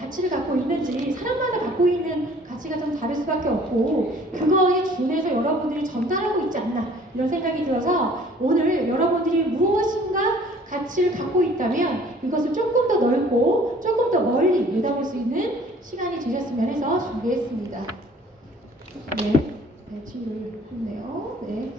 가치를 갖고 있는지, 사람마다 갖고 있는 가치가 좀 다를 수밖에 없고 그거에 준해서 여러분들이 전달하고 있지 않나 이런 생각이 들어서 오늘 여러분들이 무엇인가 가치를 갖고 있다면 이것을 조금 더 넓고 조금 더 멀리 내다볼 수 있는 시간이 되셨으면 해서 준비했습니다. 네, 배치를 했네요. 네.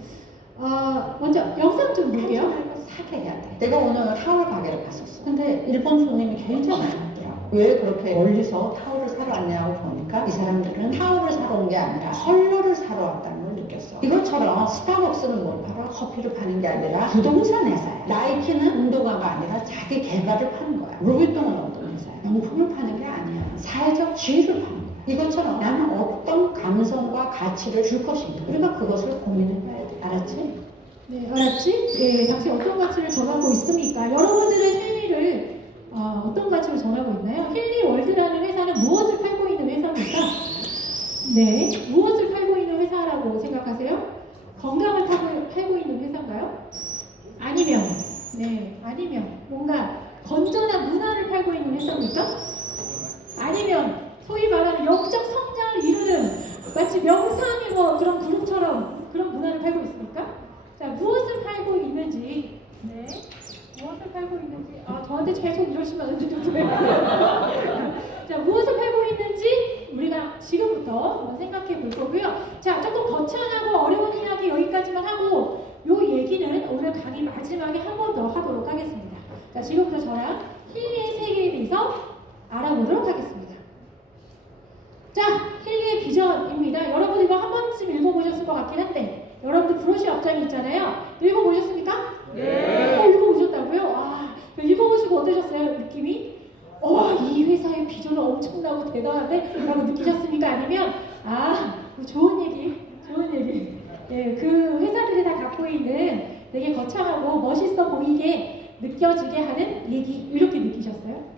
먼저 영상 좀 볼게요. 사게 해야 돼. 내가 오늘 타월 가게를 갔었어. 근데 일본 손님이 굉장히 많았더라고. 왜 그렇게 멀리서 타월을 사러 왔냐고 보니까 이 사람들은 타월을 사러 온 게 아니라 컬러를 사러 왔다는 걸 느꼈어. 이것처럼 스타벅스는 뭘 팔아? 커피를 파는 게 아니라 부동산 회사야. 나이키는 운동화가 아니라 자기 개발을 파는 거야. 루이비통은 어떤 회사야? 명품을 파는 게 아니야. 사회적 지위를 파는 거야. 이것처럼 나는 어떤 감성과 가치를 줄 것인가. 우리가 그것을 고민해봐야 돼. 알았지? 네, 알았지? 네, 당시 어떤 가치를 전하고 있습니까? 여러분들은 힐리를 어떤 가치로 전하고 있나요? 힐리월드라는 회사는 무엇을 팔고 있는 회사입니까? 네, 무엇을 팔고 있는 회사라고 생각하세요? 건강을 팔고 있는 회사인가요? 아니면, 네, 아니면 뭔가 건전한 문화를 팔고 있는 회사입니까? 아니면 소위 말하는 영적 성장을 이루는 마치 명상의 그런 그룹처럼 그런 문화를 팔고 있습니까? 자, 무엇을 팔고 있는지, 네, 무엇을 팔고 있는지, 저한테 계속 이러시면 안 되죠. 자, 무엇을 팔고 있는지 우리가 지금부터 한번 생각해 볼 거고요. 자, 조금 거창하고 어려운 이야기 여기까지만 하고 요 얘기는 오늘 강의 마지막에 한 번 더 하도록 하겠습니다. 자, 지금부터 저랑 힐리의 세계에 대해서 알아보도록 하겠습니다. 자, 힐리의 비전입니다. 여러분 이거 한 번쯤 읽어보셨을 것 같긴 한데 여러분들 브로셔 앞장이 있잖아요. 읽어보셨습니까? 네. 읽어보셨다고요? 읽어보시고 어떠셨어요? 느낌이? 이 회사의 비전은 엄청나고 대단한데? 라고 느끼셨습니까? 아니면 좋은 얘기. 네, 그 회사들이 다 갖고 있는 되게 거창하고 멋있어 보이게 느껴지게 하는 얘기 이렇게 느끼셨어요?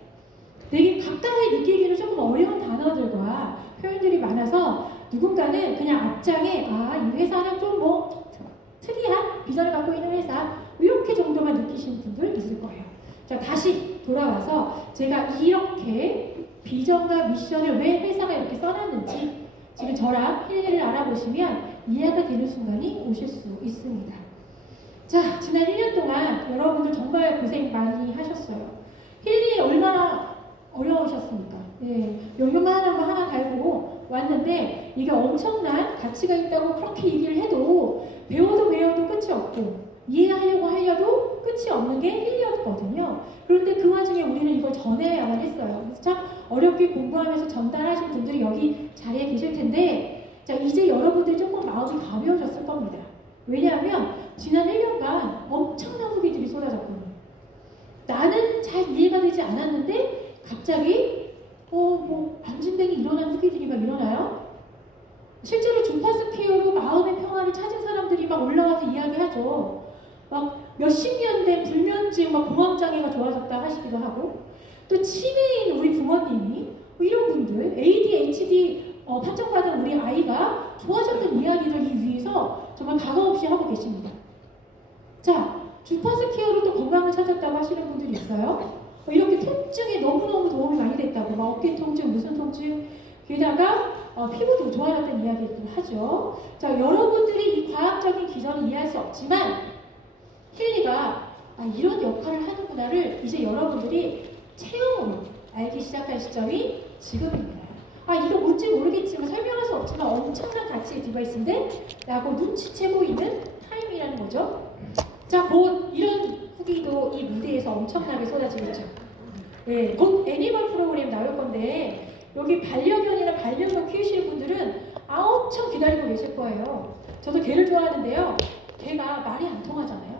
되게 각각의 느끼기는 조금 어려운 단어들과 표현들이 많아서 누군가는 그냥 앞장에 이 회사는 좀 특이한 비전을 갖고 있는 회사 이렇게 정도만 느끼시는 분들 있을 거예요. 자, 다시 돌아와서 제가 이렇게 비전과 미션을 왜 회사가 이렇게 써놨는지 지금 저랑 힐리를 알아보시면 이해가 되는 순간이 오실 수 있습니다. 자, 지난 1년 동안 여러분들 정말 고생 많이 하셨어요. 힐리 얼마나 어려우셨습니까? 네, 요만한 거 하나 달고 왔는데 이게 엄청난 가치가 있다고 그렇게 얘기를 해도 배워도 끝이 없고 이해하려고 하려도 끝이 없는 게 힐리였거든요. 그런데 그 와중에 우리는 이걸 전해야만 했어요. 그래서 참 어렵게 공부하면서 전달하신 분들이 여기 자리에 계실 텐데 자, 이제 여러분들이 조금 마음이 가벼워졌을 겁니다. 왜냐하면 지난 1년간 엄청난 후기들이 쏟아졌거든요. 나는 잘 이해가 되지 않았는데 갑자기 안진뱅이 일어난 후기들이 막 일어나요. 실제로 주파수케어로 마음의 평화를 찾은 사람들이 막 올라와서 이야기하죠. 막 몇십 년 된 불면증, 공황장애가 좋아졌다 하시기도 하고 또 치매인 우리 부모님이 이런 분들 ADHD 판정받은 우리 아이가 좋아졌던 이야기를 이 위에서 정말 가감 없이 하고 계십니다. 자, 주파수케어로 또 건강을 찾았다고 하시는 분들이 있어요. 이렇게 통증에 너무너무 도움이 많이 됐다고 어깨 통증, 무슨 통증 게다가 피부도 좋아졌다는 이야기를 하죠. 자, 여러분들이 이 과학적인 기전을 이해할 수 없지만 힐리가 이런 역할을 하는구나를 이제 여러분들이 체험으로 알기 시작할 시점이 지금입니다. 이거 뭔지 모르겠지만 설명할 수 없지만 엄청난 가치의 디바이스인데 라고 눈치채고 있는 타임이라는 거죠. 자, 곧 이런 후기도 이 무대에서 엄청나게 쏟아지겠죠. 네, 곧 애니멀 프로그램 나올 건데 여기 반려견이나 반려묘 키우시는 분들은 엄청 기다리고 계실 거예요. 저도 개를 좋아하는데요. 개가 말이 안 통하잖아요.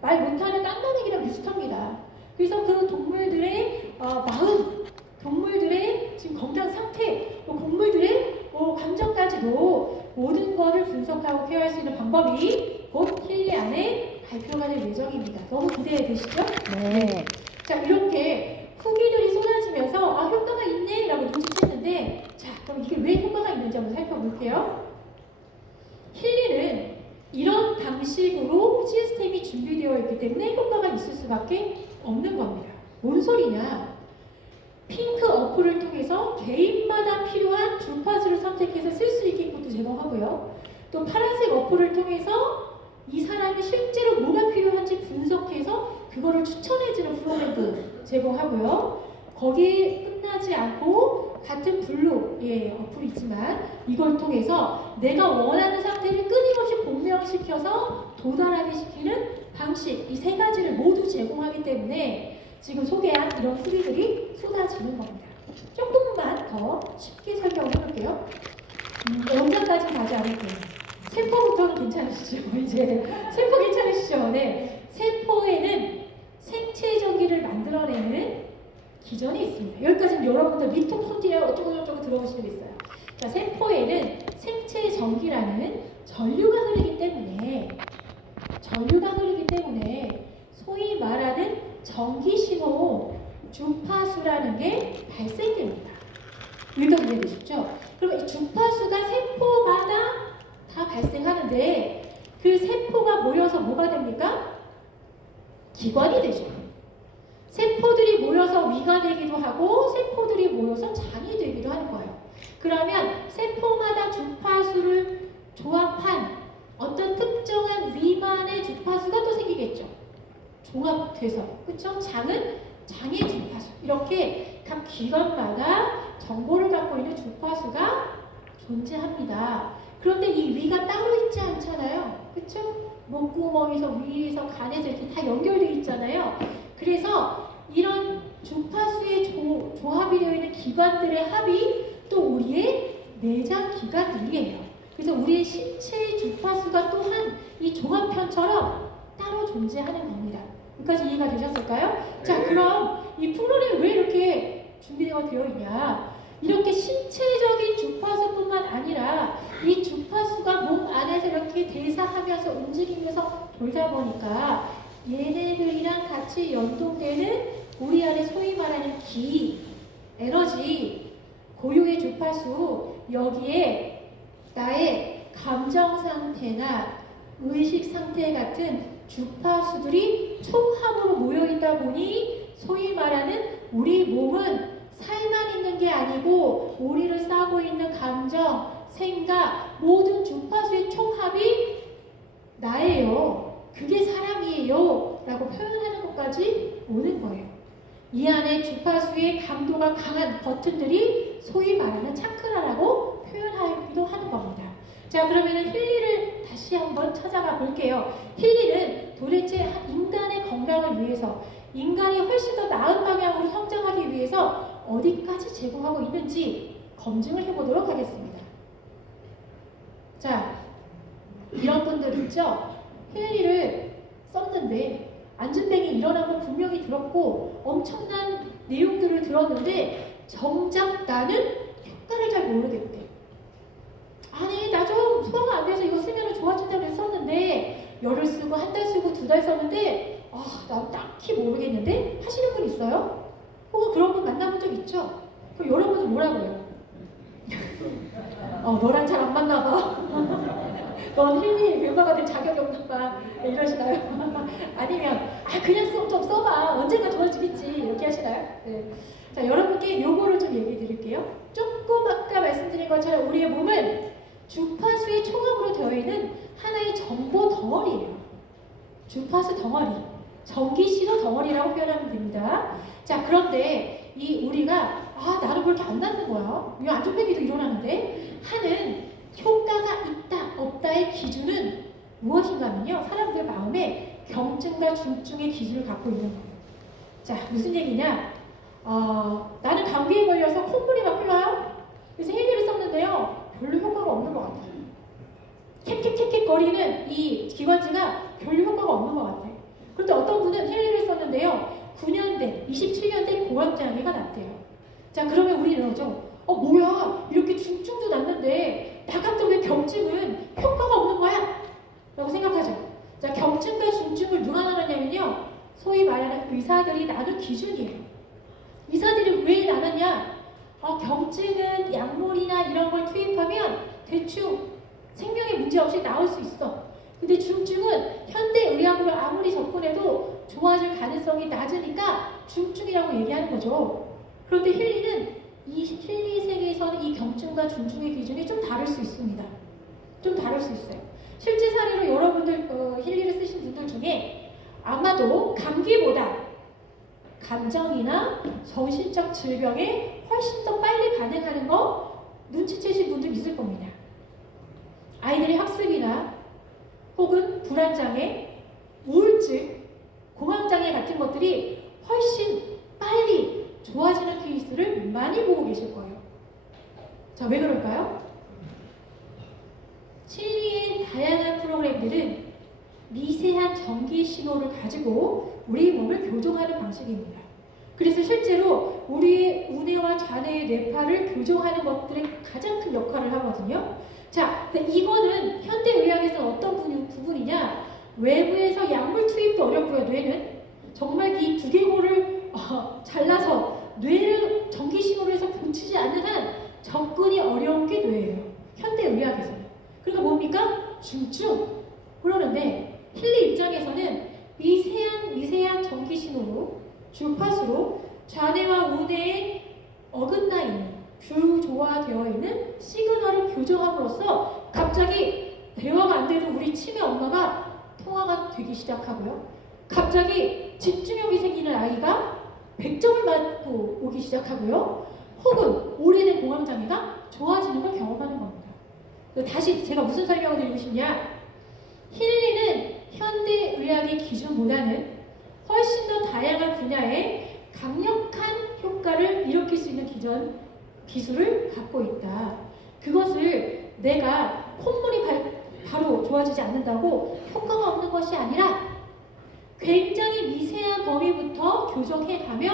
말 못하는 딴마늘이랑 비슷합니다. 그래서 그 동물들의 마음, 동물들의 지금 건강 상태, 동물들의 감정까지도 모든 것을 분석하고 케어할 수 있는 방법이 곧 힐리 안에 발표가 될 예정입니다. 너무 기대되시죠? 네. 자, 이렇게 후기들이 쏟아지면서 효과가 있네 라고 눈치챘는데 자, 그럼 이게 왜 효과가 있는지 한번 살펴볼게요. 힐리는 이런 방식으로 시스템이 준비되어 있기 때문에 효과가 있을 수밖에 없는 겁니다. 뭔 소리냐? 핑크 어플을 통해서 개인마다 필요한 주파수를 선택해서 쓸 수 있게끔도 제공하고요. 또 파란색 어플을 통해서 이 사람이 실제로 뭐가 필요한지 분석해서 그거를 추천해주는 프로그램도 제공하고요. 거기에 끝나지 않고 같은 블루 어플이 있지만 이걸 통해서 내가 원하는 상태를 끊임없이 공명시켜서 도달하게 시키는 방식, 이 세 가지를 모두 제공하기 때문에 지금 소개한 이런 후기들이 쏟아지는 겁니다. 조금만 더 쉽게 설명을 해볼게요. 원장까지 가지 않을게요. 세포부터는 괜찮으시죠? 이제 세포 괜찮으시죠? 네. 세포에는 생체 전기를 만들어내는 기전이 있습니다. 여기까지는 여러분들 미토콘드리아 어쩌고저쩌고 들어보신 적 있어요. 자, 세포에는 생체 전기라는 전류가 흐르기 때문에 소위 말하는 전기 신호 주파수라는 게 발생됩니다. 여기까지 이해되시죠? 그럼 이 주파수가 세포마다 다 발생하는데 그 세포가 모여서 뭐가 됩니까? 기관이 되죠. 세포들이 모여서 위가 되기도 하고 세포들이 모여서 장이 되기도 하는 거예요. 그러면 세포마다 주파수를 조합한 어떤 특정한 위만의 주파수가 또 생기겠죠. 종합돼서. 그쵸? 장은 장의 주파수. 이렇게 각 기관마다 정보를 갖고 있는 주파수가 존재합니다. 그런데 이 위가 따로 있지 않잖아요. 그쵸? 목구멍에서 위에서 간에서 이렇게 다 연결되어 있잖아요. 그래서 이런 주파수의 조합이 되어 있는 기관들의 합이 또 우리의 내장 기관들이에요. 그래서 우리의 신체의 주파수가 또한 이 종합편처럼 따로 존재하는 겁니다. 여기까지 이해가 되셨을까요? 자, 그럼 이 프로그램이 왜 이렇게 준비되어 있냐? 이렇게 신체적인 주파수뿐만 아니라 이 주파수가 몸 안에서 이렇게 대사하면서 움직이면서 돌다 보니까 얘네들이랑 같이 연동되는 우리 안에 소위 말하는 기, 에너지, 고유의 주파수, 여기에 나의 감정 상태나 의식 상태 같은 주파수들이 총합으로 모여있다 보니 소위 말하는 우리 몸은 살만 있는 게 아니고 우리를 싸고 있는 감정, 생각, 모든 주파수의 총합이 나예요. 그게 사람이에요. 라고 표현하는 것까지 오는 거예요. 이 안에 주파수의 강도가 강한 버튼들이 소위 말하는 차크라라고 표현하기도 하는 겁니다. 자, 그러면은 힐리를 다시 한번 찾아가 볼게요. 힐리는 도대체 인간의 건강을 위해서, 인간이 훨씬 더 나은 방향으로 성장하기 위해서 어디까지 제공하고 있는지 검증을 해보도록 하겠습니다. 자, 이런 분들 있죠? 힐리를 썼는데 안진뱅이 일어난 건 분명히 들었고 엄청난 내용들을 들었는데 정작 나는 효과를 잘 모르겠대. 아니, 나 좀 소화가 안 돼서 이거 쓰면 좋아진다고 해서 썼는데 열흘 쓰고 한 달 쓰고 두 달 썼는데 난 딱히 모르겠는데 하시는 분 있어요? 혹은 그런 분 만나본 적 있죠? 그럼 여러분은 뭐라고요? 너랑 잘 안 맞나 봐. 넌 힐리 교사가 될 자격이 없나 봐. 이러시나요? 아니면 그냥 좀 써봐. 언젠가 좋아지겠지. 이렇게 하시나요? 네. 자, 여러분께 요거를 좀 얘기해 드릴게요. 조금 아까 말씀드린 것처럼 우리의 몸은 주파수의 총합으로 되어 있는 하나의 정보 덩어리예요. 주파수 덩어리, 전기신호 덩어리라고 표현하면 됩니다. 자, 그런데 이 우리가 나는 그렇게 안 낫는 거야. 이 안전뱅이도 일어나는데 하는 효과가 있다, 없다의 기준은 무엇인가 하면요. 사람들 마음에 경증과 중증의 기준을 갖고 있는 거예요. 자, 무슨 얘기냐? 나는 감기에 걸려서 콧물이 막 흘러요. 그래서 힐리를 썼는데요. 별로 효과가 없는 것 같아요. 캡캡캡캡 거리는 이 기관지가 별로 효과가 없는 것 같아요. 그런데 어떤 분은 힐리를 썼는데요. 9년 된, 27년 된 고관장애가 났대요. 자, 그러면 우리는 이러죠. 뭐야, 이렇게 중증도 났는데 나 같은 왜 경증은 효과가 없는 거야? 라고 생각하죠. 자, 경증과 중증을 누가 나눴냐면요. 소위 말하는 의사들이 나눈 기준이에요. 의사들이 왜 나눴냐? 경증은 약물이나 이런 걸 투입하면 대충 생명에 문제 없이 나올 수 있어. 근데 중증은 현대의학으로 아무리 접근해도 좋아질 가능성이 낮으니까 중증이라고 얘기하는 거죠. 그런데 힐리는 이 힐리 세계에서는 이 경증과 중증의 기준이 좀 다를 수 있습니다. 좀 다를 수 있어요. 실제 사례로 여러분들 힐리를 쓰신 분들 중에 아마도 감기보다 감정이나 정신적 질병에 훨씬 더 빨리 반응하는 거 눈치채신 분들 있을 겁니다. 아이들의 학습이나 혹은 불안장애, 우울증, 공황장애 같은 것들이 훨씬 빨리 좋아지는 케이스를 많이 보고 계실 거예요. 자, 왜 그럴까요? 힐리의 다양한 프로그램들은 미세한 전기 신호를 가지고 우리 몸을 교정하는 방식입니다. 그래서 실제로 우리의 우뇌와 좌뇌의 뇌파를 교정하는 것들의 가장 큰 역할을 하거든요. 자, 근데 이거는 현대의학에서 어떤 부분이냐? 외부에서 약물 투입도 어렵고요. 뇌는 정말 이 두개골을 잘라서 뇌를 전기 신호로 해서 고치지 않는 한 접근이 어려운 게 뇌예요. 현대의학에서는. 그러니까 뭡니까? 중증. 그러는데 힐리 입장에서는 미세한 전기 신호로 주파수로 좌뇌와 우뇌에 어긋나 있는 규조화되어 있는 시그널을 교정함으로써 갑자기 대화가 안 되는 우리 치매 엄마가 통화가 되기 시작하고요. 갑자기 집중력이 생기는 아이가 100점을 맞고 오기 시작하고요. 혹은 오래된 공황장애가 좋아지는 걸 경험하는 겁니다. 다시 제가 무슨 설명을 드리고 싶냐? 힐리는 현대의학의 기준보다는 훨씬 더 다양한 분야에 강력한 효과를 일으킬 수 있는 기술을 갖고 있다. 그것을 내가 콧물이 바로 좋아지지 않는다고 효과가 없는 것이 아니라 굉장히 미세한 범위부터 교정해가며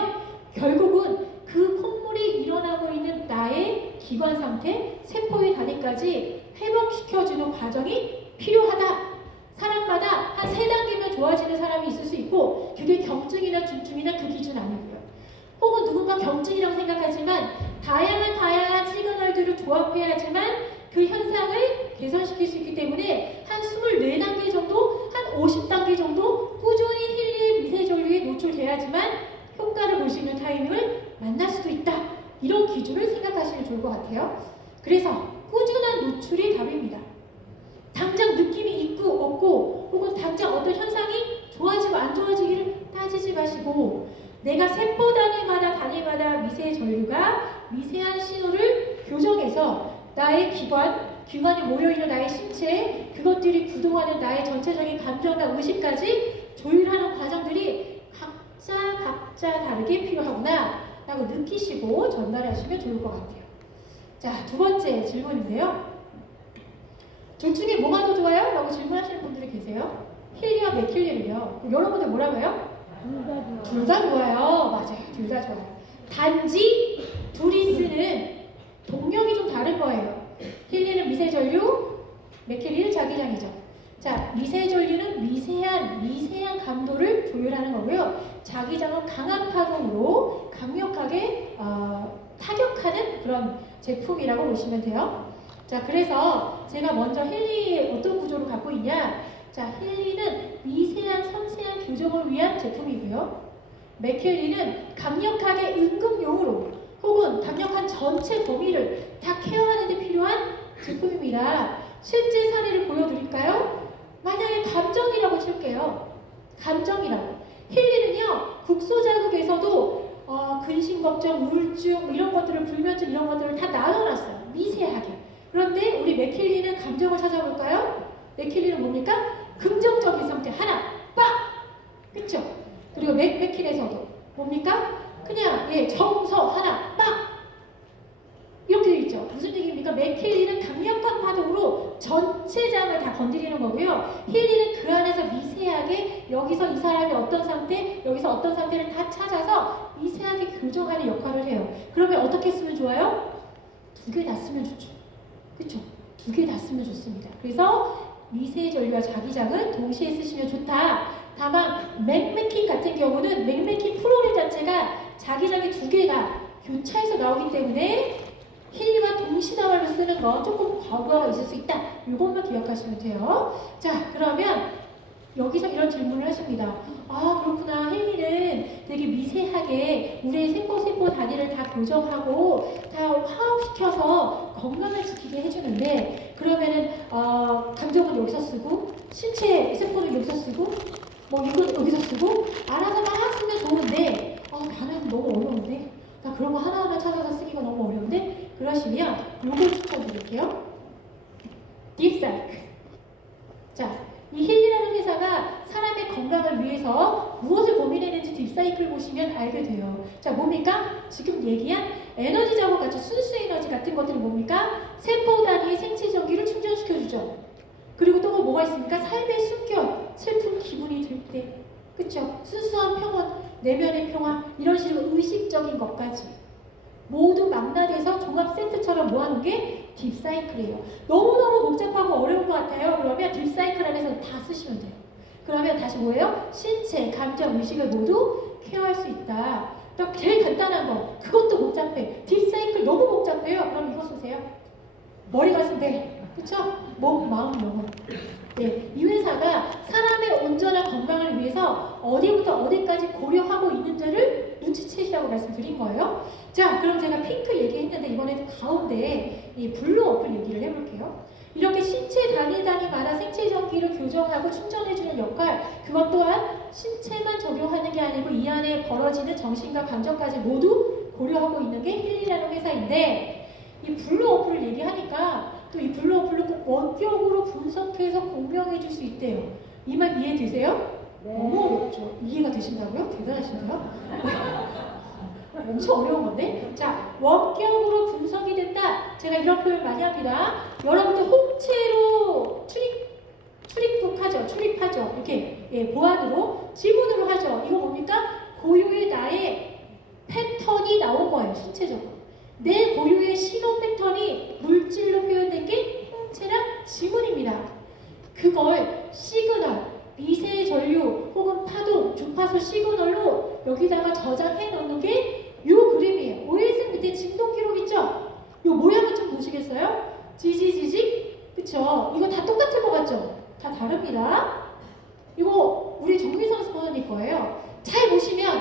결국은 그 콧물이 일어나고 있는 나의 기관 상태, 세포의 단위까지 회복시켜주는 과정이 필요하다. 사람마다 한 3단계면 좋아지는 사람이 있을 수 있고 그게 경증이나 중증이나 그 기준 아니고요. 혹은 누군가 경증이라고 생각하지만 다양한 시그널들을 조합해야지만 그 현상을 개선시킬 수 있기 때문에 한 24단계 정도, 한 50단계 정도 꾸준히 힐리의 미세전류에 노출돼야지만 효과를 볼 수 있는 타이밍을 만날 수도 있다. 이런 기준을 생각하시면 좋을 것 같아요. 그래서 꾸준한 노출이 답입니다. 당장 느낌이 있고 없고 혹은 당장 어떤 현상이 좋아지고 안 좋아지기를 따지지 마시고 내가 세포 단위마다 미세 전류가 미세한 신호를 교정해서 나의 기관에 모여있는 나의 신체 그것들이 구동하는 나의 전체적인 감정과 의식까지 조율하는 과정들이 각자 다르게 필요하구나 라고 느끼시고 전달하시면 좋을 것 같아요. 자, 2번째 질문인데요. 둘 중에 뭐가 더 좋아요? 라고 질문하시는 분들이 계세요. 힐리와 맥힐리를요. 여러분들 뭐라고요? 둘 다 좋아요. 맞아요. 둘 다 좋아요. 단지 둘이 쓰는 동력이 좀 다른 거예요. 힐리는 미세전류, 맥힐리는 자기장이죠. 자, 미세전류는 미세한 감도를 조율하는 거고요. 자기장은 강한 파동으로 강력하게 타격하는 그런 제품이라고 보시면 돼요. 자, 그래서 제가 먼저 힐리의 어떤 구조를 갖고 있냐? 자, 힐리는 미세한 섬세한 교정을 위한 제품이고요. 맥힐리는 강력하게 응급용으로 혹은 강력한 전체 범위를 다 케어하는 데 필요한 제품입니다. 실제 사례를 보여드릴까요? 만약에 감정이라고 칠게요. 감정이라고. 힐리는요, 국소자극에서도 근심, 걱정, 우울증 이런 것들을 불면증 이런 것들을 다 나눠놨어요. 미세하게. 그런데 우리 맥힐리는 감정을 찾아볼까요? 맥힐리는 뭡니까? 긍정적인 상태 하나, 빡! 그쵸? 그리고 맥힐에서도 뭡니까? 그냥 정서 하나, 빡! 이렇게 되어 있죠. 무슨 얘기입니까? 맥힐리는 강력한 파동으로 전체장을 다 건드리는 거고요. 힐리는 그 안에서 미세하게 여기서 이 사람이 어떤 상태, 여기서 어떤 상태를 다 찾아서 미세하게 교정하는 역할을 해요. 그러면 어떻게 쓰면 좋아요? 2개 다 쓰면 좋죠. 그쵸? 2개 다 쓰면 좋습니다. 그래서 미세전류와 자기장은 동시에 쓰시면 좋다. 다만 맥메킨 같은 경우는 맥메킨 프로그램 자체가 자기장이 2개가 교차해서 나오기 때문에 힐리와 동시다발로 쓰는 건 조금 과부하가 있을 수 있다. 이것만 기억하시면 돼요. 자, 그러면 여기서 이런 질문을 하십니다. 아 그렇구나. 헨리는 되게 미세하게 우리의 세포 단위를 다 교정하고 다 화합시켜서 건강을 지키게 해주는데 그러면은 감정은 여기서 쓰고 신체 세포는 여기서 쓰고 뭐 이건 여기서 쓰고 알아서 막 쓰면 좋은데 나는 너무 어려운데 나 그런 거 하나하나 찾아서 쓰기가 너무 어려운데 그러시면 요걸 추천드릴게요. 딥사이클. 자, 이 힐리라는 회사가 사람의 건강을 위해서 무엇을 고민했는지 딥사이클 보시면 알게 돼요. 자, 뭡니까? 지금 얘기한 에너지 작업 같은 순수 에너지 같은 것들은 뭡니까? 세포 단위의 생체 전기를 충전시켜주죠. 그리고 또 뭐가 있습니까? 삶의 숨결, 슬픈 기분이 들 때, 그쵸? 순수한 평온, 내면의 평화, 이런 식으로 의식적인 것까지 모두 망라돼서 종합 세트처럼 모아놓은 게 딥사이클이에요. 너무너무 복잡하고 어려운 것 같아요. 그러면 딥사이클 안에서 다 쓰시면 돼요. 그러면 다시 뭐예요? 신체, 감정, 의식을 모두 케어할 수 있다. 또 제일 간단한 거, 그것도 복잡해. 딥사이클 너무 복잡해요. 그럼 이거 쓰세요. 머리, 가슴, 배. 그쵸? 몸, 마음, 영혼. 네, 이 회사가 사람의 온전한 건강을 위해서 어디부터 어디까지 고려하고 있는지를 눈치채시라고 말씀드린 거예요. 자, 그럼 제가 핑크 얘기했는데 이번에는 가운데 이 블루 어플 얘기를 해볼게요. 이렇게 신체 단위마다 생체 전기를 교정하고 충전해주는 역할, 그것 또한 신체만 적용하는 게 아니고 이 안에 벌어지는 정신과 감정까지 모두 고려하고 있는 게 힐리라는 회사인데, 이 블루 어플을 얘기하니까 또 이 블루 어플을 꼭 원격으로 분석해서 공명해 줄 수 있대요. 이 말 이해되세요? 네. 너무 어렵죠. 이해가 되신다고요? 대단하신데요? 엄청 어려운 건데? 자, 원격으로 분석이 된다. 제가 이런 표현 많이 합니다. 여러분들 홍채로 출입하죠. 이렇게 보안으로, 지문으로 하죠. 이거 뭡니까? 고유의 나의 패턴이 나온 거예요. 신체적으로. 내 고유의 신호 패턴이 물질로 표현된 게 홍채랑 지문입니다. 그걸 시그널, 미세 전류 혹은 파동, 주파수 시그널로 여기다가 저장해 놓는 게 요 그림이에요. OS 밑에 진동 기록 있죠? 요 모양을 좀 보시겠어요? 지지지지? 그쵸? 이거 다 똑같을 것 같죠? 다 다릅니다. 이거 우리 정미선 스포너님 거예요. 잘 보시면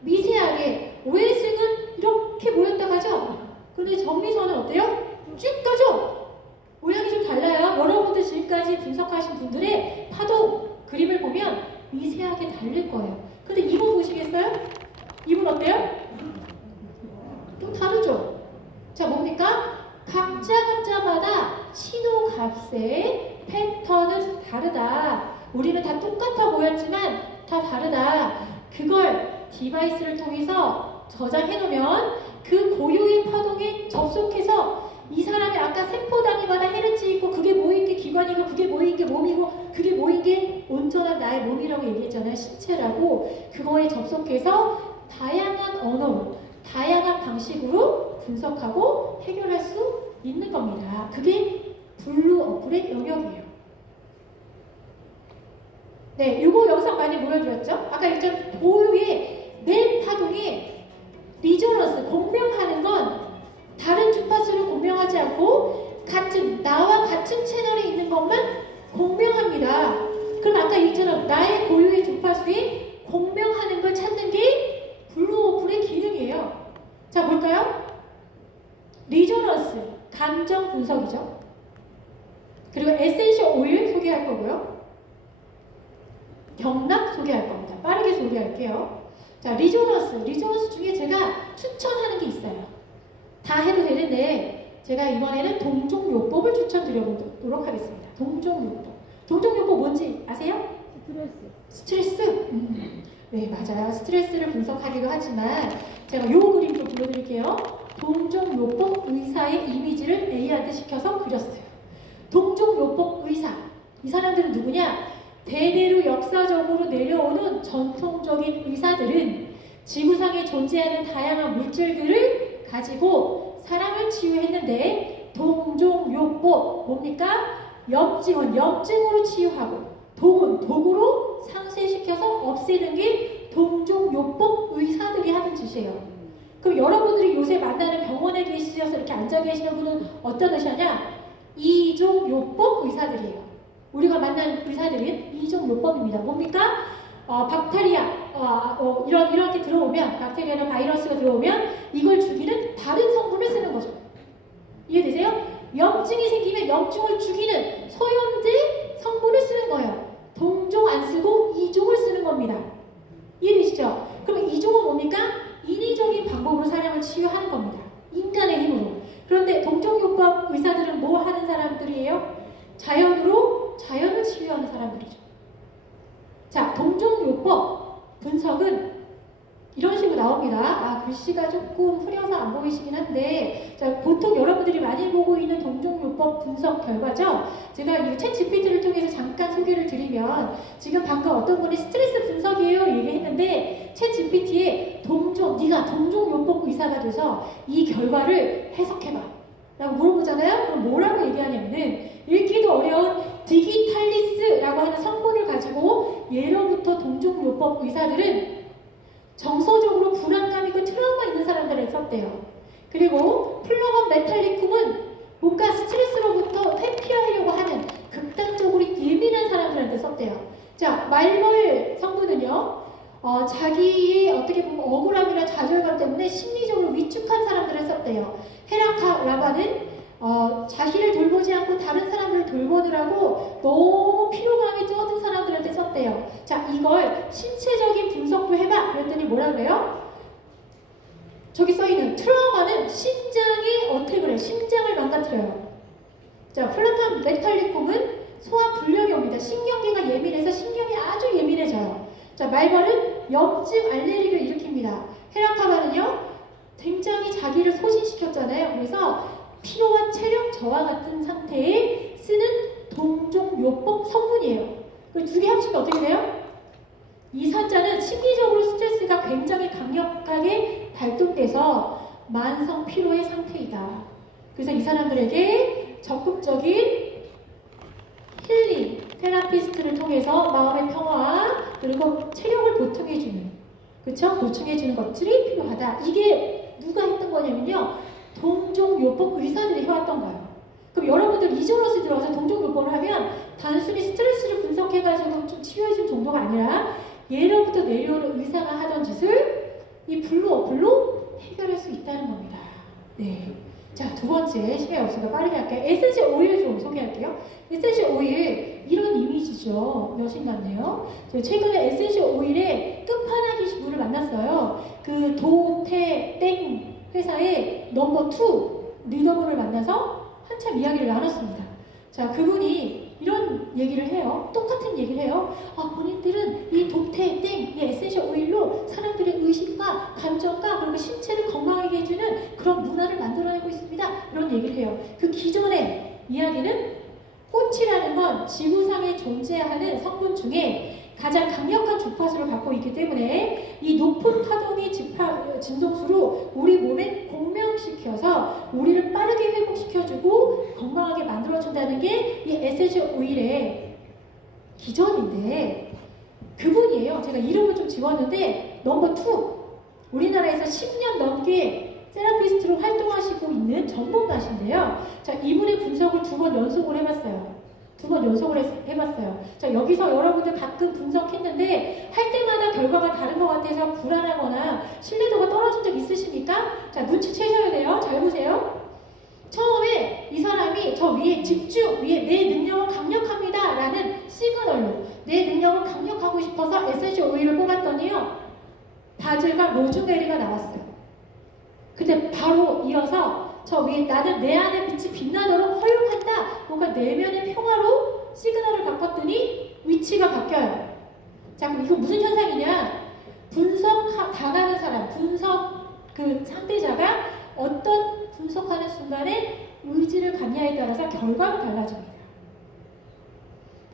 미세하게 OS는 이렇게 모였다 가죠? 근데 정미선은 어때요? 쭉 가죠? 모양이 좀 달라요. 여러분들 지금까지 분석하신 분들의 파동 그림을 보면 미세하게 다를 거예요. 근데 이분 보시겠어요? 이분 어때요? 좀 다르죠? 자, 뭡니까? 각자마다 신호 값의 패턴은 다르다. 우리는 다 똑같아 보였지만 다 다르다. 그걸 디바이스를 통해서 저장해 놓으면 그 고유의 파동에 접속해서 이 사람이 아까 세포 단위마다 헤르츠 있고 그게 모인 게 기관이고 그게 모인 게 몸이고 그게 모인 게 온전한 나의 몸이라고 얘기했잖아요. 신체라고. 그거에 접속해서 다양한 언어로 다양한 방식으로 분석하고 해결할 수 있는 겁니다. 그게 블루 어플의 영역이에요. 네, 이거 영상 많이 보여드렸죠? 아까 일단 고유의 내 파동에 리조넌스, 공명하는 건 다른 주파수를 공명하지 않고 나와 같은 채널에 있는 것만 공명합니다. 그럼 아까 얘기처럼 나의 고유의 주파수에 공명하는 걸 찾는 게 블루 어플의 기능이에요. 자, 볼까요? 리조넌스, 감정 분석이죠. 그리고 에센셜 오일 소개할 거고요. 경락 소개할 겁니다. 빠르게 소개할게요. 자, 리조넌스 중에 제가 추천하는 게 있어요. 다 해도 되는데 제가 이번에는 동종요법을 추천드려보도록 하겠습니다. 동종요법 뭔지 아세요? 스트레스? 네, 맞아요. 스트레스를 분석하기도 하지만 제가 요 그림 좀 보여드릴게요. 동종요법 의사의 이미지를 AI한테 시켜서 그렸어요. 동종요법 의사. 이 사람들은 누구냐? 대대로 역사적으로 내려오는 전통적인 의사들은 지구상에 존재하는 다양한 물질들을 가지고 사람을 치유했는데 동종요법 뭡니까? 염증으로 치유하고 도구로 상쇄시켜서 없애는 게 동종요법 의사들이 하는 짓이에요. 그럼 여러분들이 요새 만나는 병원에 계시셔서 이렇게 앉아 계시는 분은 어떤 의사냐? 이종요법 의사들이에요. 우리가 만난 의사들은 이종요법입니다. 뭡니까? 박테리아 이렇게 들어오면 박테리아나 바이러스가 들어오면 이걸 죽이는 다른 성분을 쓰는 거죠. 이해되세요? 염증이 생기면 염증을 죽이는 소염제 성분을 쓰는 거예요. 동종 안 쓰고 이종을 쓰는 겁니다. 이해되시죠? 그럼 이종은 뭡니까? 인위적인 방법으로 사람을 치유하는 겁니다. 인간의 힘으로. 그런데 동종요법 의사들은 뭐 하는 사람들이에요? 자연을 치유하는 사람들이죠. 자, 동종요법 분석은 이런 식으로 나옵니다. 글씨가 조금 흐려서 안 보이시긴 한데, 자, 보통 여러분들이 많이 보고 있는 동종요법 분석 결과죠. 제가 이 챗 GPT를 통해서 잠깐 소개를 드리면, 지금 방금 어떤 분이 스트레스 분석이에요 얘기했는데, 챗 GPT에 네가 동종요법 의사가 돼서 이 결과를 해석해봐 라고 물어보잖아요. 그럼 뭐라고 얘기하냐면은, 읽기도 어려운 디기탈리스라고 하는 성분을 가지고 예로부터 동종요법 의사들은 정서적으로 불안감 있고 트라우마 있는 사람들을 썼대요. 그리고 플러건 메탈리쿰은 뭔가 스트레스로부터 회피하려고 하는 극단적으로 예민한 사람들한테 썼대요. 자, 말벌 성분은요, 자기의 어떻게 보면 억울함이나 좌절감 때문에 심리적으로 위축한 사람들을 썼대요. 헤라카 라바는 자신을 돌보지 않고 다른 사람들을 돌보느라고 너무 피로감이 쩌든 사람들한테 썼대요. 자, 이걸 신체적인 분석도 해봐 그랬더니 뭐라 그래요? 저기 써있는 트라우마는 심장이 어택을 해요. 심장을 망가뜨려요. 자, 플라탄 메탈리쿰은 소화 불량이 옵니다. 신경계가 예민해서 신경이 아주 예민해져요. 자, 말벌은 염증 알레르기를 일으킵니다. 헤라카바는요, 굉장히 자기를 소진시켰잖아요. 그래서 피로와 체력 저하 같은 상태에 쓰는 동종요법 성분이에요. 그 두 개 합치면 어떻게 돼요? 이 산자는 심리적으로 스트레스가 굉장히 강력하게 발동돼서 만성 피로의 상태이다. 그래서 이 사람들에게 적극적인 힐링, 테라피스트를 통해서 마음의 평화 그리고 체력을 보충해주는, 그쵸? 보충해주는 것들이 필요하다. 이게 누가 했던 거냐면요, 동종요법 의사들이 해왔던 거예요. 그럼 여러분들 이전로서 들어가서 동종요법을 하면 단순히 스트레스를 분석해가지고 좀 치료해주는 정도가 아니라 예로부터 내려오는 의사가 하던 짓을 이 블루어플로 해결할 수 있다는 겁니다. 네. 자, 두 번째, 시간이 없으니까 빠르게 할게요. 에센셜 오일 좀 소개할게요. 에센셜 오일, 이런 이미지죠. 여신 같네요. 최근에 에센셜 오일의 끝판왕이신 분을 만났어요. 그 도태땡 회사의 넘버 2 리더분을 만나서 한참 이야기를 나눴습니다. 자, 그분이 이런 얘기를 해요. 똑같은 얘기를 해요. 본인들은 이 도태땡, 이 에센셜 오일로 사람들의 의식과 감정과 그리고 신체를 건강하게 해주는 그런 문화를 만들어내고 있습니다. 이런 얘기를 해요. 그 기존의 이야기는 꽃이라는 건 지구상에 존재하는 성분 중에 가장 강력한 주파수를 갖고 있기 때문에 이 높은 파동의 진동수로 우리 몸에 공명시켜서 우리를 빠르게 회복시켜주고 건강하게 만들어준다는 게 이 에센셜 오일의 기전인데, 그분이에요. 제가 이름을 좀 지웠는데 넘버 2, 우리나라에서 10년 넘게 세라피스트로 활동하시고 있는 전문가신데요. 자, 이분의 분석을 2번 연속을 해봤어요. 2번 연속을 해봤어요. 자, 여기서 여러분들 가끔 분석했는데 할 때마다 결과가 다른 것 같아서 불안하거나 신뢰도가 떨어진 적 있으십니까? 자, 눈치채셔야 돼요. 잘 보세요. 처음에 이 사람이 저 위에 집중, 위에 내 능력은 강력합니다 라는 시그널로 내 능력을 강력하고 싶어서 에센셜 오일을 뽑았더니요, 바질과 로즈메리가 나왔어요. 근데 바로 이어서 저 위에 나는 내 안의 빛이 빛나도록 허용한다, 뭔가 내면의 평화로 시그널을 바꿨더니 위치가 바뀌어요. 자, 그럼 이거 무슨 현상이냐? 당하는 사람, 그 상대자가 어떤 분석하는 순간에 의지를 갖냐에 따라서 결과가 달라집니다.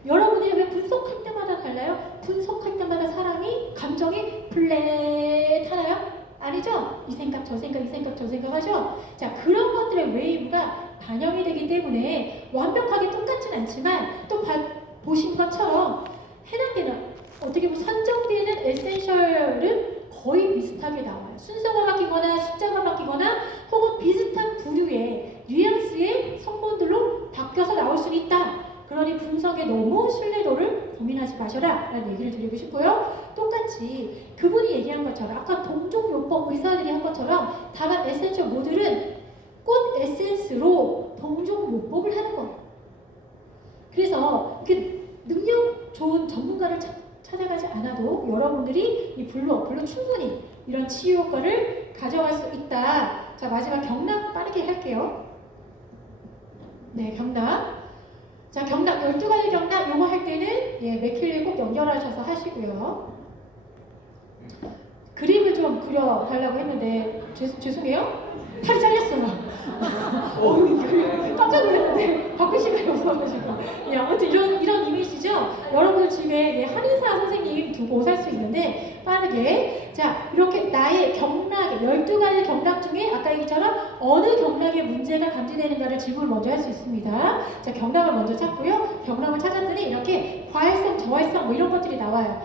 여러분들이 왜 분석할 때마다 달라요? 분석할 때마다 사람이, 감정이 플랫하나요? 아니죠? 이 생각, 저 생각, 이 생각, 저 생각 하죠? 자, 그런 것들의 웨이브가 반영이 되기 때문에 완벽하게 똑같진 않지만 또 보신 것처럼 해당되는, 어떻게 보면 선정되는 에센셜은 거의 비슷하게 나와요. 순서가 바뀌거나 숫자가 바뀌거나 혹은 비슷한 부류의 뉘앙스의 성분들로 바뀌어서 나올 수 있다. 그러니 분석에 너무 신뢰도를 고민하지 마셔라 라는 얘기를 드리고 싶고요. 똑같이 그분이 얘기한 것처럼 아까 동종요법 의사들이 한 것처럼 다만 에센셜 모듈은 꽃 에센스로 동종요법을 하는 거예요. 그래서 이렇게 능력 좋은 전문가를 찾아가지 않아도 여러분들이 이 블루 어플로 충분히 이런 치유 효과를 가져갈 수 있다. 자, 마지막 경락 빠르게 할게요. 네, 경락. 자, 경락 12가지 경락 요거 할 때는 예, 맥힐리 꼭 연결하셔서 하시고요. 그림을 좀 그려달라고 했는데 죄송해요. 팔이 잘렸어요. 깜짝 놀랐는데 바꿀 시간이 없어가지고. 예, 아무튼 이런 이미지죠. 여러분들 집에 예, 한의사 선생님 두고 살 수 있는데 빠르게 자 이렇게 나의 경락의 12가지 경락 중에 아까 얘기처럼 어느 경락에 문제가 감지되는가를 질문을 먼저 할 수 있습니다. 자 경락을 먼저 찾고요. 경락을 찾았더니 이렇게 과활성, 저활성 뭐 이런 것들이 나와요.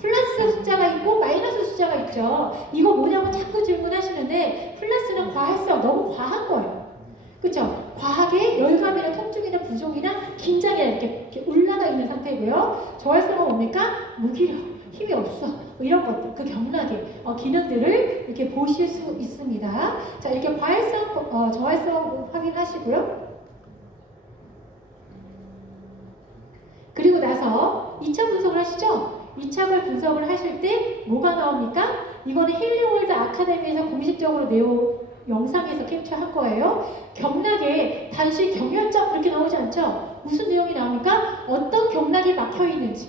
플러스 숫자가 있고 마이너스 숫자가 있죠. 이거 뭐냐고 자꾸 질문하시는데 플러스는 과활성 너무 과한 거예요. 그쵸? 과하게 열감이나 통증이나 부종이나 긴장이나 이렇게 올라가 있는 상태고요. 저활성은 뭡니까? 무기력, 힘이 없어. 뭐 이런 것들, 그 경락의 기능들을 이렇게 보실 수 있습니다. 자, 이렇게 과활성, 저활성 확인하시고요. 그리고 나서 2차 분석을 하시죠? 2차 분석을 하실 때 뭐가 나옵니까? 이거는 힐링월드 아카데미에서 공식적으로 영상에서 캡처한 거예요. 경락에 단시 경혈점 이렇게 나오지 않죠? 무슨 내용이 나옵니까? 어떤 경락이 막혀 있는지,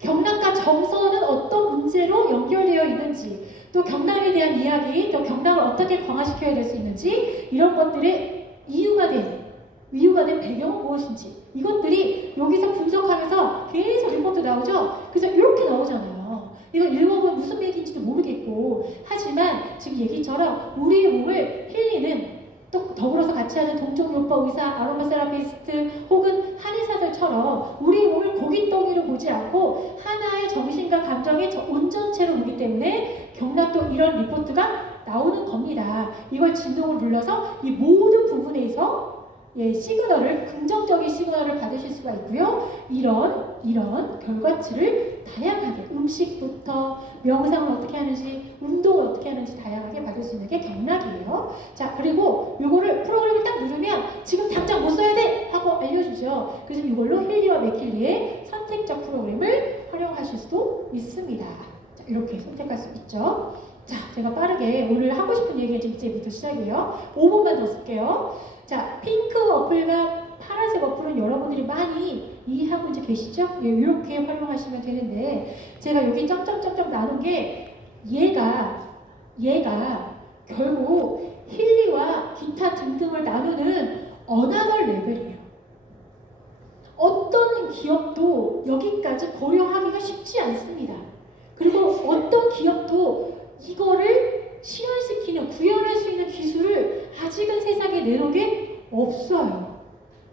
경락과 정서는 어떤 문제로 연결되어 있는지, 또 경락에 대한 이야기, 또 경락을 어떻게 강화시켜야 될 수 있는지 이런 것들의 이유가 된 배경은 무엇인지 이것들이 여기서 분석하면서 계속 리포트 나오죠? 그래서 이렇게 나오잖아요. 이거 읽어보면 무슨 얘기인지도 모르겠고 하지만 지금 얘기처럼 우리의 몸을 힐리는 또 더불어서 같이 하는 동종요법 의사, 아로마 세라피스트 혹은 한의사들처럼 우리의 몸을 고깃덩이로 보지 않고 하나의 정신과 감정의 온전체로 보기 때문에 경락도 이런 리포트가 나오는 겁니다. 이걸 진동을 눌러서 이 모든 부분에서 시그널을 긍정적인 시그널을 받으실 수가 있고요. 이런 결과치를 다양하게 음식부터 명상을 어떻게 하는지 운동을 어떻게 하는지 다양하게 받을 수 있는 게 경락이에요. 자 그리고 요거를 프로그램을 딱 누르면 지금 당장 못 써야 돼 하고 알려주죠. 그래서 이걸로 힐리와 맥힐리의 선택적 프로그램을 활용하실 수도 있습니다. 자, 이렇게 선택할 수 있죠. 자 제가 빠르게 오늘 하고 싶은 얘기 이제부터 시작이에요. 5분만 더 쓸게요. 자, 핑크 어플과 파란색 어플은 여러분들이 많이 이해하고 이제 계시죠? 예, 이렇게 활용하시면 되는데 제가 여기 점점점점 나눈 게 얘가 결국 힐리와 기타 등등을 나누는 어나더 레벨이에요. 어떤 기업도 여기까지 고려하기가 쉽지 않습니다. 그리고 어떤 기업도 이거를 실현시키는, 구현할 수 있는 기술을 아직은 세상에 내놓은 게 없어요.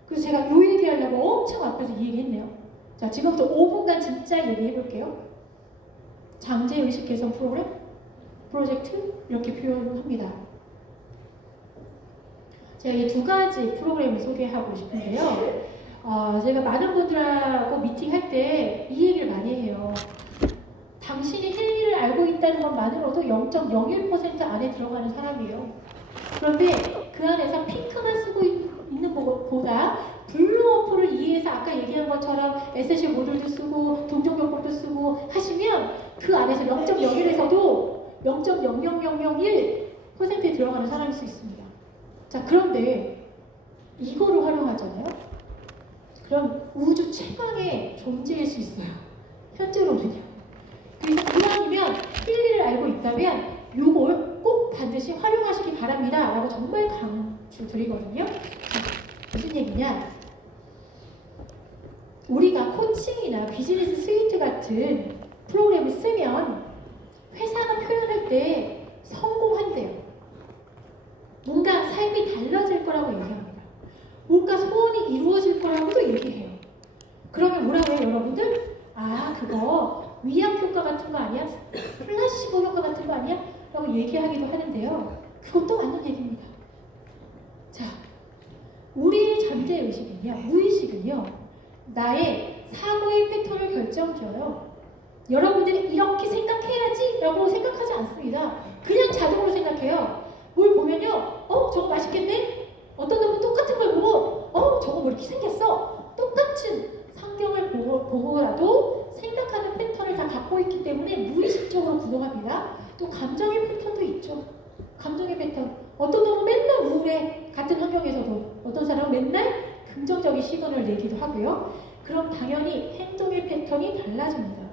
그래서 제가 요 얘기하려고 엄청 앞에서 이 얘기했네요. 자, 지금부터 5분간 진짜 얘기해볼게요. 잠재의식 개선 프로그램, 프로젝트 이렇게 표현합니다. 제가 이 두 가지 프로그램을 소개하고 싶은데요. 제가 많은 분들하고 미팅할 때 이 얘기를 많이 해요. 당신이 힐리를 알고 있다는 것만으로도 0.01% 안에 들어가는 사람이에요. 그런데 그 안에서 핑크만 쓰고 있는 것보다 블루 어플을 이해해서 아까 얘기한 것처럼 에센셜 모듈도 쓰고 동종요법도 쓰고 하시면 그 안에서 0.01에서도 0.00001%에 들어가는 사람일 수 있습니다. 자, 그런데 이거를 활용하잖아요. 그럼 우주 최강의 존재일 수 있어요. 현재로는요. 그래서 이왕이면 힐리를 알고 있다면 요걸 꼭 반드시 활용하시기 바랍니다 라고 정말 강조 드리거든요. 무슨 얘기냐, 우리가 코칭이나 비즈니스 스위트 같은 프로그램을 쓰면 회사가 표현할 때 성공한대요. 뭔가 삶이 달라질 거라고 얘기합니다. 뭔가 소원이 이루어질 거라고도 얘기해요. 그러면 뭐라고 해요 여러분들? 아 그거 위약 효과 같은 거 아니야? 플라시보 효과 같은 거 아니야? 라고 얘기하기도 하는데요. 그것도 맞는 얘기입니다. 자, 우리의 잠재의식은요, 무의식은요, 나의 사고의 패턴을 결정지어요. 여러분들이 이렇게 생각해야지 라고 생각하지 않습니다. 그냥 자동으로 생각해요. 뭘 보면요, 저거 맛있겠네? 어떤 놈은 똑같은 걸 보고 저거 뭐 이렇게 생겼어? 똑같은 성경을 보고라도 생각하는 패턴을 다 갖고 있기 때문에 무의식적으로 구동합니다. 또 감정의 패턴도 있죠. 감정의 패턴. 어떤 놈은 맨날 우울해. 같은 환경에서도. 어떤 사람은 맨날 긍정적인 시그널을 내기도 하고요. 그럼 당연히 행동의 패턴이 달라집니다.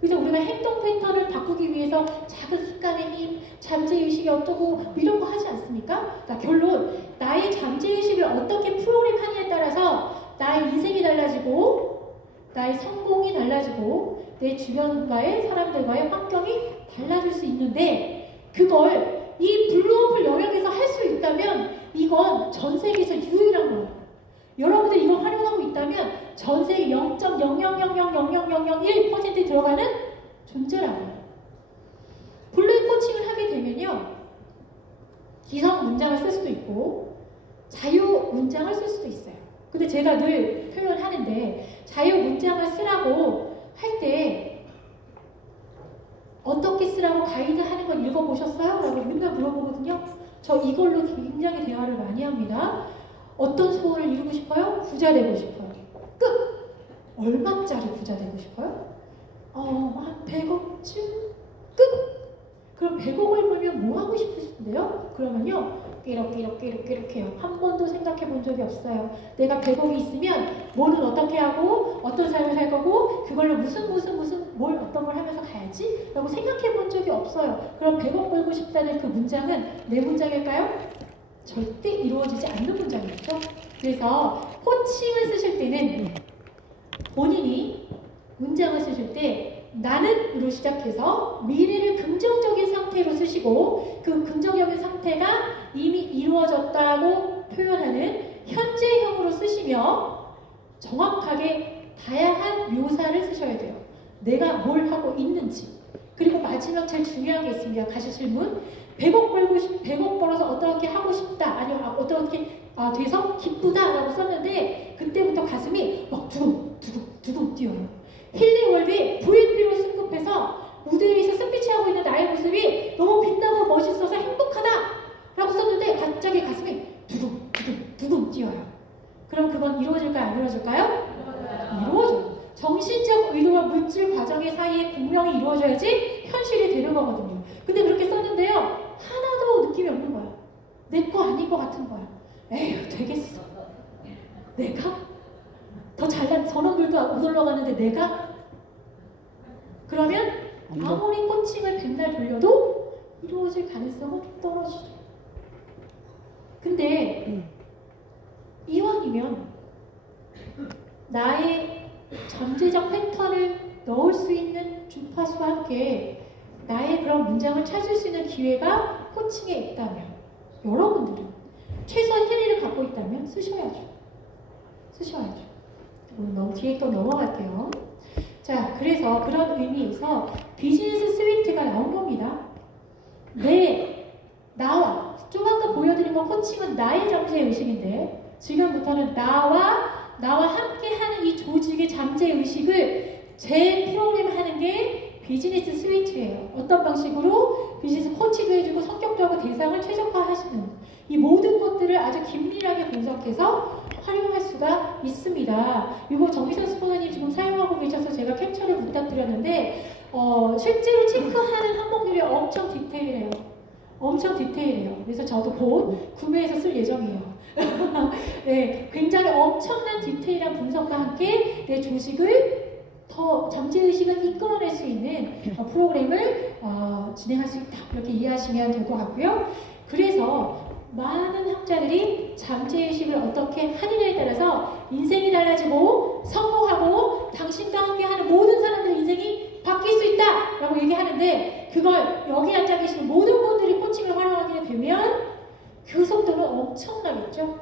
그래서 우리가 행동 패턴을 바꾸기 위해서 작은 습관의 힘, 잠재의식이 어쩌고 이런 거 하지 않습니까? 그러니까 결론, 나의 잠재의식을 어떻게 프로그램하느냐에 따라서 나의 인생이 달라지고 나의 성공이 달라지고 내 주변과의 사람들과의 환경이 달라질 수 있는데, 그걸 이 블루오플 영역에서 할 수 있다면 이건 전 세계에서 유일한 거예요. 여러분들이 이걸 활용하고 있다면 전 세계 0.0000001% 들어가는 존재라고요. 블루 코칭을 하게 되면요, 기성 문장을 쓸 수도 있고 자유 문장을 쓸 수도 있어요. 근데 제가 늘 표현하는데, 자유 문장을 쓰라고 할 때 어떻게 쓰라고 가이드 하는 건 읽어보셨어요? 라고 맨날 물어보거든요. 저 이걸로 굉장히 대화를 많이 합니다. 어떤 소원을 이루고 싶어요? 부자 되고 싶어요. 끝! 얼마짜리 부자 되고 싶어요? 한 100억쯤? 끝! 그럼 100억을 벌면 뭐 하고 싶으신데요? 그러면요, 이렇게 해요. 한 번도 생각해 본 적이 없어요. 내가 100억이 있으면 뭐는 어떻게 하고 어떤 삶을 살 거고 그걸로 무슨 뭘 어떤 걸 하면서 가야지? 라고 생각해 본 적이 없어요. 그럼 100억 벌고 싶다는 그 문장은 내 문장일까요? 절대 이루어지지 않는 문장이죠. 그래서 코칭을 쓰실 때는 본인이 문장을 쓰실 때 나는으로 시작해서 미래를 긍정적인 상태로 쓰시고, 그 긍정적인 상태가 이미 이루어졌다고 표현하는 현재형으로 쓰시며 정확하게 다양한 묘사를 쓰셔야 돼요. 내가 뭘 하고 있는지. 그리고 마지막 제일 중요한 게 있습니다. 가시 질문. 100억 벌어서 어떻게 하고 싶다, 아니면 어떻게 돼서 기쁘다라고 썼는데 그때부터 가슴이 막 두근두근 뛰어요. 힐링 월드의 VIP로 승급해서 무대에서 스피치하고 있는 나의 모습이 너무 빛나고 멋있어서 행복하다라고 썼는데 갑자기 가슴이 두근 뛰어요. 그럼 그건 이루어질까요? 안 이루어질까요? 이루어져요. 정신적 의도와 물질 과정의 사이에 공명이 이루어져야지 현실이 되는 거거든요. 근데 그렇게 썼는데요, 하나도 느낌이 없는 거야. 내 거 아닌 것 같은 거야. 에휴, 되겠어. 내가? 더 잘난 저놈들도 못 올라가는데 내가? 그러면 아무리 코칭을 100날 돌려도 이루어질 가능성은 좀 떨어지죠. 근데 이왕이면 나의 잠재적 패턴을 넣을 수 있는 주파수와 함께 나의 그런 문장을 찾을 수 있는 기회가 코칭에 있다면, 여러분들은 최소한 힐리를 갖고 있다면 쓰셔야죠. 너무 뒤에 또 넘어갈게요. 자, 그래서 그런 의미에서 비즈니스 스위트가 나온 겁니다. 나와 좀 아까 보여드린 거 코칭은 나의 잠재의식인데, 지금부터는 나와 함께하는 이 조직의 잠재의식을 재프로그램하는 게 비즈니스 스위트예요. 어떤 방식으로? 비즈니스 코치도 해주고 성격도 하고 대상을 최적화하시는 이 모든 것들을 아주 긴밀하게 분석해서 활용할 수가 있습니다. 이거 정미선 스포너님 지금 사용하고 계셔서 제가 캡처를 부탁드렸는데 실제로 체크하는 항목들이 엄청 디테일해요. 그래서 저도 곧 구매해서 쓸 예정이에요. 네, 굉장히 엄청난 디테일한 분석과 함께 내 조직을 더 잠재의식을 이끌어낼 수 있는 프로그램을 진행할 수 있다, 이렇게 이해하시면 될 것 같고요. 그래서 많은 학자들이 잠재의식을 어떻게 하느냐에 따라서 인생이 달라지고 성공하고 당신과 함께하는 모든 사람들의 인생이 바뀔 수 있다 라고 얘기하는데, 그걸 여기 앉아 계시는 모든 분들이 코칭을 활용하게 되면 그 속도는 엄청나겠죠.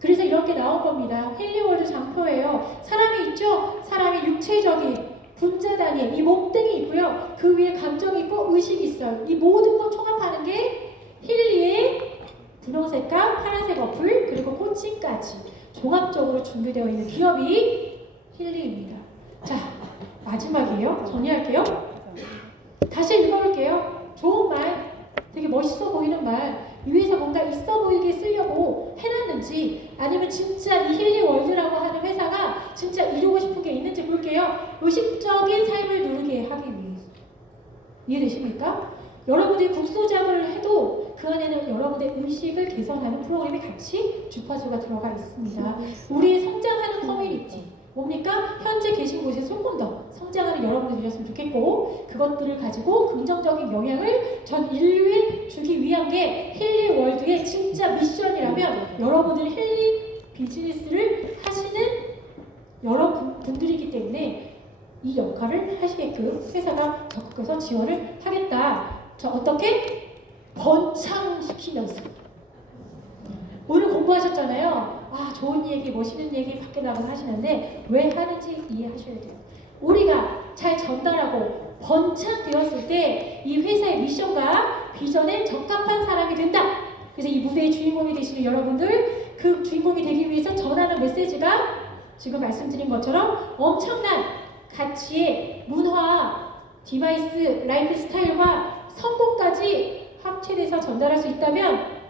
그래서 이렇게 나온 겁니다. 힐링월드 장표예요. 사람이 있죠? 사람이 육체적인 분자단위에 이 몸뚱이 있고요. 그 위에 감정이 있고 의식이 있어요. 이 모든 걸 총합하는 게 힐리의 분홍색과 파란색 어플 그리고 코칭까지 종합적으로 준비되어 있는 기업이 힐리입니다. 자, 마지막이에요. 정리할게요. 다시 읽어볼게요. 좋은 말, 되게 멋있어 보이는 말, 이 회사 뭔가 있어 보이게 쓰려고 해놨는지 아니면 진짜 이 힐리월드라고 하는 회사가 진짜 이루고 싶은 게 있는지 볼게요. 의식적인 삶을 누리게 하기 위해서. 이해되십니까? 여러분들이 국소작을 해도 그 안에는 여러분의 의식을 개선하는 프로그램이 같이 주파수가 들어가 있습니다. 우리 성장하는 커뮤니티, 뭡니까? 현재 계신 곳에서 조금 더 성장하는 여러분들이 되셨으면 좋겠고 그것들을 가지고 긍정적인 영향을 전 인류에 주기 위한 게 힐리월드의 진짜 미션이라면 여러분들이 힐리 비즈니스를 하시는 여러분들이기 때문에 이 역할을 하시게끔 회사가 적극해서 지원을 하겠다. 자, 어떻게? 번창시키면서. 오늘 공부하셨잖아요. 아, 좋은 얘기, 멋있는 얘기 밖에 나가서 하시는데 왜 하는지 이해하셔야 돼요. 우리가 잘 전달하고 번창되었을 때 이 회사의 미션과 비전에 적합한 사람이 된다. 그래서 이 무대의 주인공이 되시는 여러분들, 그 주인공이 되기 위해서 전하는 메시지가 지금 말씀드린 것처럼 엄청난 가치의 문화, 디바이스, 라이프 스타일과 성공까지 합체돼서 전달할 수 있다면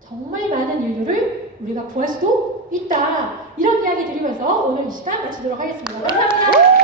정말 많은 인류를 우리가 구할 수도 있다. 이런 이야기 드리면서 오늘 이 시간 마치도록 하겠습니다. 감사합니다.